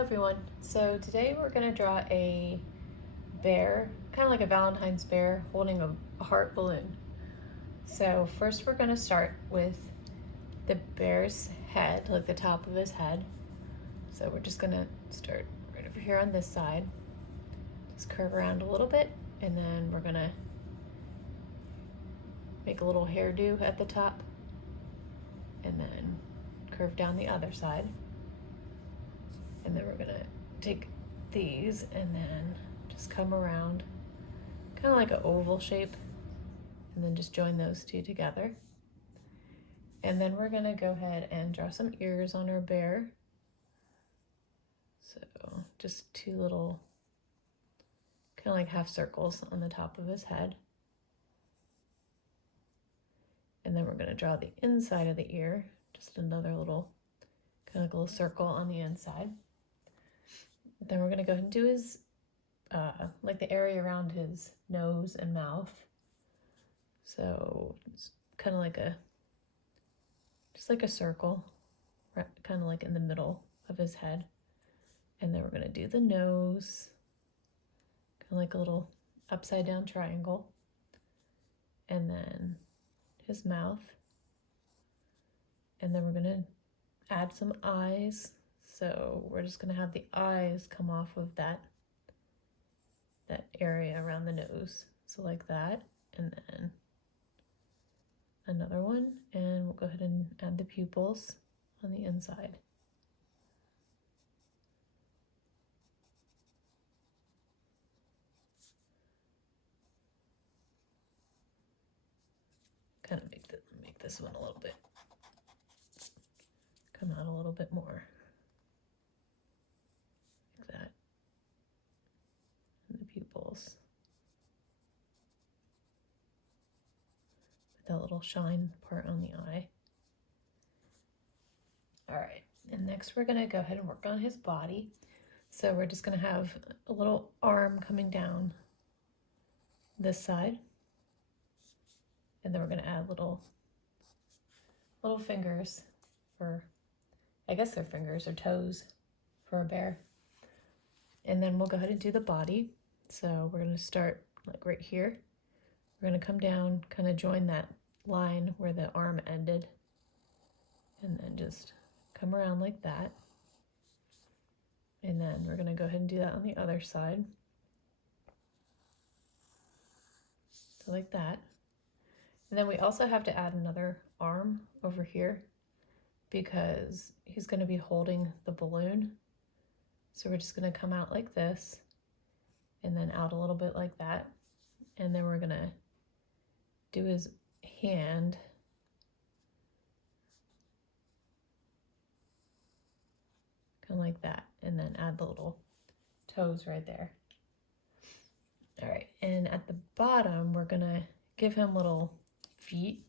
Hello everyone. So today we're going to draw a bear, kind of like a Valentine's bear holding a heart balloon. So first we're going to start with the bear's head, like the top of his head. So we're just going to start right over here on this side. Just curve around a little bit, and then we're going to make a little hairdo at the top, and then curve down the other side. And then we're going to take these and then just come around, kind of like an oval shape, and then just join those two together. And then we're going to go ahead and draw some ears on our bear. So just two little, kind of like half circles on the top of his head. And then we're going to draw the inside of the ear, just another little, kind of like a little circle on the inside. Then we're going to go ahead and do his, like the area around his nose and mouth. So it's kind of like just like a circle, right, kind of like in the middle of his head. And then we're going to do the nose, kind of like a little upside down triangle. And then his mouth. And then we're going to add some eyes. So we're just going to have the eyes come off of that area around the nose. So like that, and then another one, and we'll go ahead and add the pupils on the inside. Kind of make this one a little bit, come out a little bit more. Like that. And the pupils. Put that little shine part on the eye. All right, and next we're gonna go ahead and work on his body. So we're just gonna have a little arm coming down this side. And then we're gonna add little fingers for, I guess they're fingers or toes for a bear. And then we'll go ahead and do the body. So we're gonna start like right here. We're gonna come down, kind of join that line where the arm ended, and then just come around like that. And then we're gonna go ahead and do that on the other side. So like that. And then we also have to add another arm over here because he's going to be holding the balloon. So we're just going to come out like this and then out a little bit like that. And then we're going to do his hand. Kind of like that. And then add the little toes right there. All right. And at the bottom, we're going to give him little feet.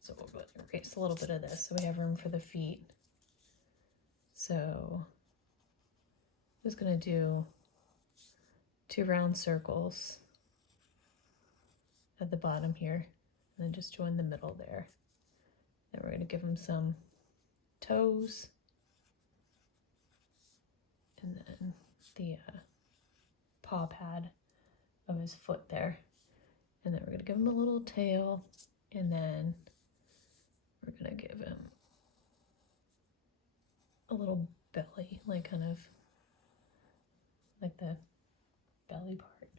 So we'll erase a little bit of this so we have room for the feet. So I'm just going to do 2 round circles at the bottom here, and then just join the middle there. Then we're going to give him some toes, and then the paw pad of his foot there. And then we're going to give him a little tail, and then we're going to give him a little belly, like kind of like the belly part.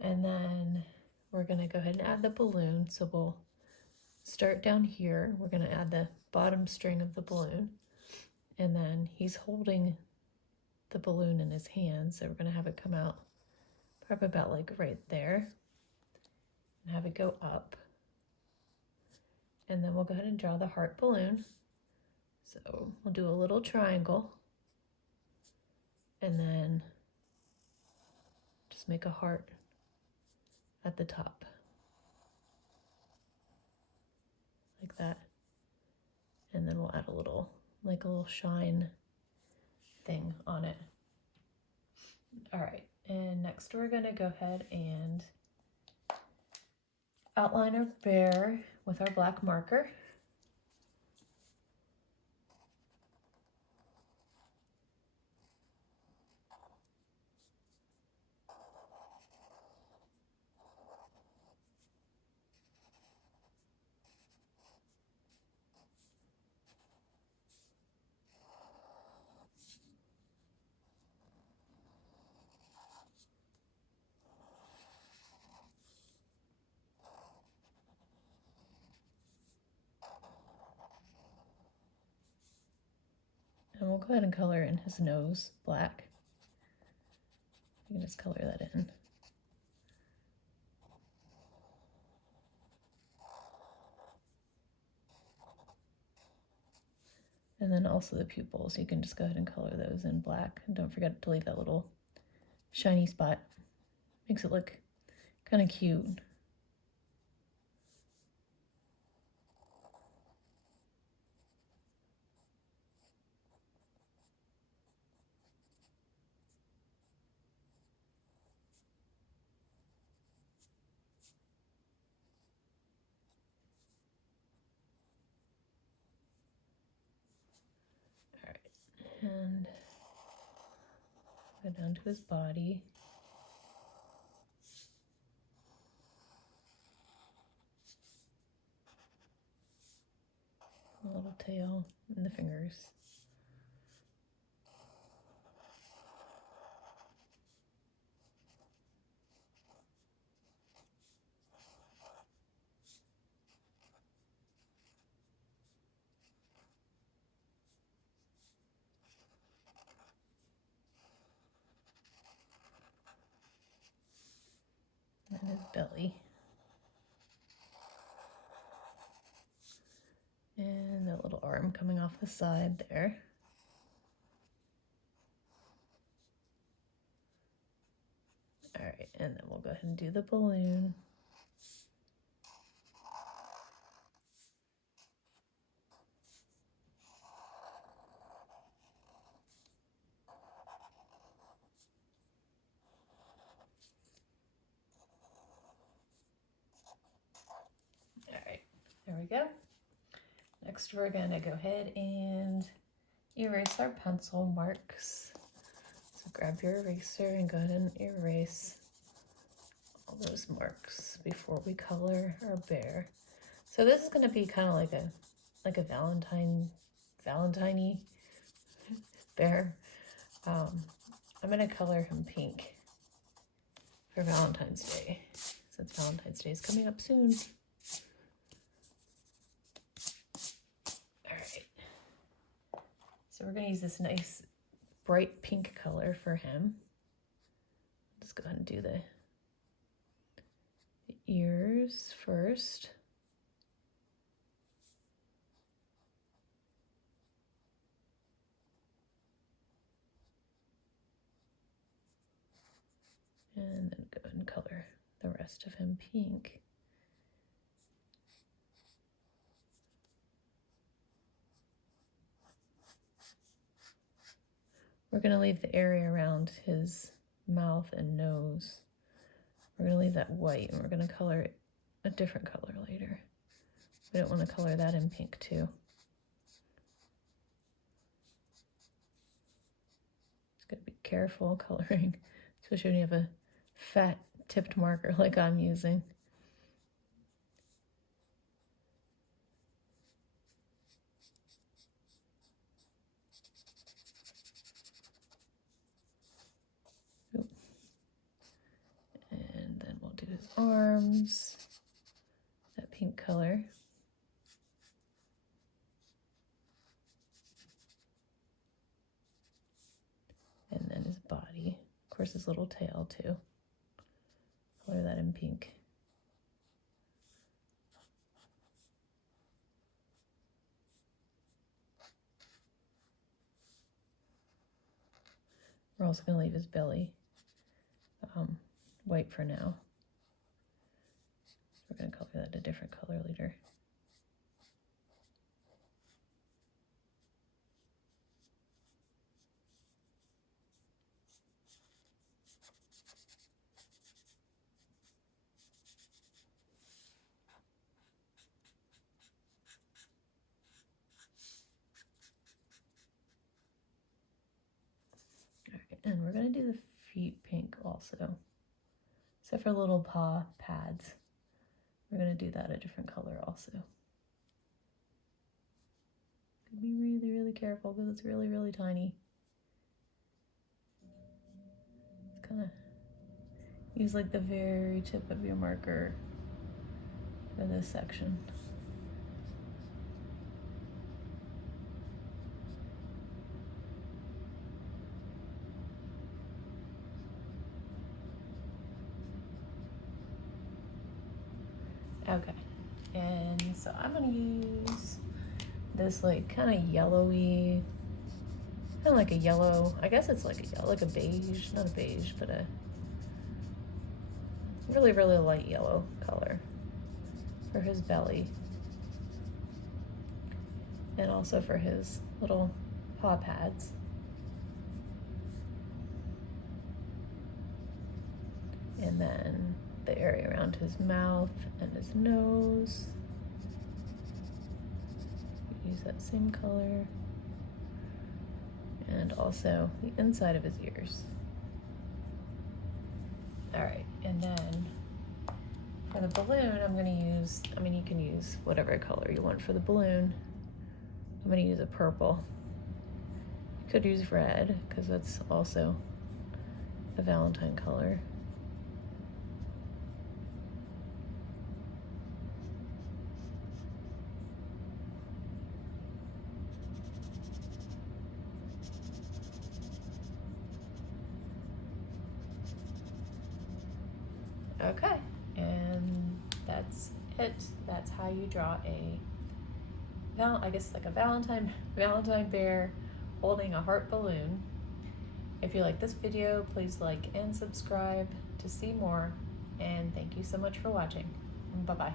And then we're going to go ahead and add the balloon. So we'll start down here. We're going to add the bottom string of the balloon, and then he's holding the balloon in his hand. So we're going to have it come out probably about like right there. And have it go up. And then we'll go ahead and draw the heart balloon. So we'll do a little triangle and then just make a heart at the top. Like that. And then we'll add a little, like a little shine thing on it. All right, and next we're gonna go ahead and outline our bear with our black marker. And we'll go ahead and color in his nose black. You can just color that in. And then also the pupils, you can just go ahead and color those in black. And don't forget to leave that little shiny spot. Makes it look kind of cute. All right, and go down to his body. A little tail and the fingers. And his belly. And that little arm coming off the side there. All right, and then we'll go ahead and do the balloon. All right, there we go. Next, we're gonna go ahead and erase our pencil marks. So grab your eraser and go ahead and erase all those marks before we color our bear. So this is gonna be kind of like a Valentine-y bear. I'm gonna color him pink for Valentine's Day, since Valentine's Day is coming up soon. All right, so we're gonna use this nice bright pink color for him. Just go ahead and do the ears first. And then go ahead and color the rest of him pink. We're going to leave the area around his mouth and nose. We're going to leave that white, and we're going to color it a different color later. We don't want to color that in pink too. Just got to be careful coloring, especially when you have a fat tipped marker like I'm using. And then we'll do his arms, that pink color. And then his body, of course his little tail too. Color that in pink. We're also going to leave his belly white for now. We're going to color that a different color later. All right, and we're going to do the feet pink also. Except for little paw pads. We're going to do that a different color also. Be really, really careful because it's really, really tiny. Just kind of use like the very tip of your marker for this section. Okay, and so I'm gonna use this like kind of yellowy, kind of like a yellow, I guess it's like a beige, not a beige, but a really, really light yellow color for his belly. And also for his little paw pads. And then the area around his mouth and his nose. Use that same color. And also the inside of his ears. All right, and then for the balloon, I'm gonna use, I mean, you can use whatever color you want for the balloon. I'm gonna use a purple. You could use red, because that's also a Valentine color. Okay, and that's it. That's how you draw a I guess like a Valentine bear holding a heart balloon. If you like this video, please like and subscribe to see more, and thank you so much for watching. Bye-bye.